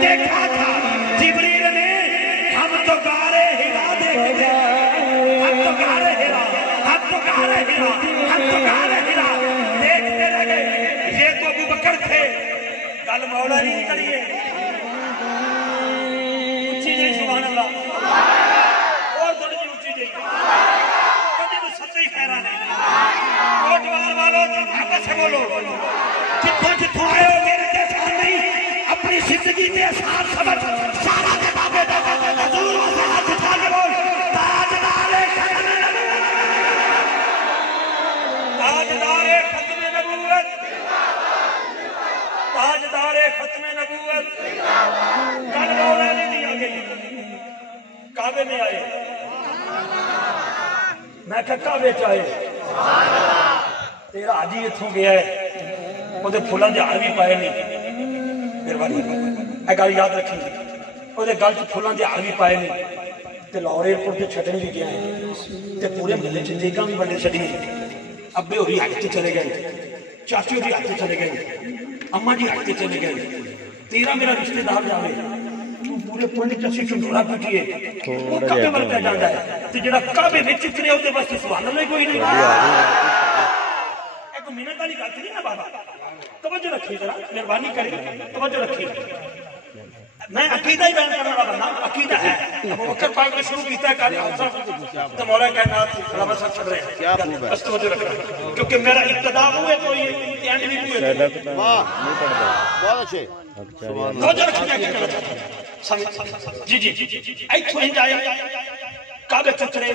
دیکھا تھا جبریل نے ہم تو غارِ حرا دیکھتے ہم تو غارِ حرا ہم تو غارِ حرا ہم تو غارِ حرا دیکھتے رہ گئے یہ تو ابو بکر تھے گل مولا نہیں کریے اچھی جائے سبحان اللہ اور تھوڑی جی اچھی جائے کبھی تو سچے ہی خیرہ نہیں کوٹوال والوں آگے سے بولو جتوں جتوں آئے ہو میرے جیسا نہیں اپنی زندگی کے اثار سمجھ سارا دے بابے دا حضور سے ہاتھ اٹھا کے بول تاجدار ختم نبوت تاجدار ختم نبوت کل مولا نے دیا گئی کعبے میں آئے میں کہ کعبے چاہے تیرا حاجی اتھوں گیا ہے وہ دے پھولاں دے ہار بھی پائے نہیں مہربانی اے گل یاد رکھیں وہ دے گل چ پھولاں دے ہار بھی پائے نہیں تے لاہور ایئرپورٹ تے چھڈن بھی گیا ہے تے پورے محلے چ دیگاں بھی بڑے چھڈی ابے ہوری حج تے چلے گئے چاچی ہوری حج تے چلے گئے اماں جی حج تے چلے گئے تیرا میرا رشتہ دار جاوے پورے پنڈ چسی چنڈولا پیٹیے وہ کعبے ول پہ جاندا ہے تے جڑا کعبے وچ اترے اودے واسطے سبحان اللہ کوئی نہیں ایک منٹ والی گل نہیں نا بابا توجہ رکھیے ذرا مہربانی کریں توجہ رکھیے میں عقیدہ ہی بیان کرنے والا بندہ عقیدہ ہے ابو بکر پاک نے شروع کیتا ہے کہا تو مولا کائنات علامہ صاحب چل رہے ہیں بس توجہ رکھنا کیونکہ میرا ابتدا ہوئے تو یہ اینڈ بھی ہوئے واہ نہیں پڑھتا بہت اچھے توجہ رکھنا کیا کہنا چاہتا ہوں جی ایتھوں ہی جائے کعبے اترے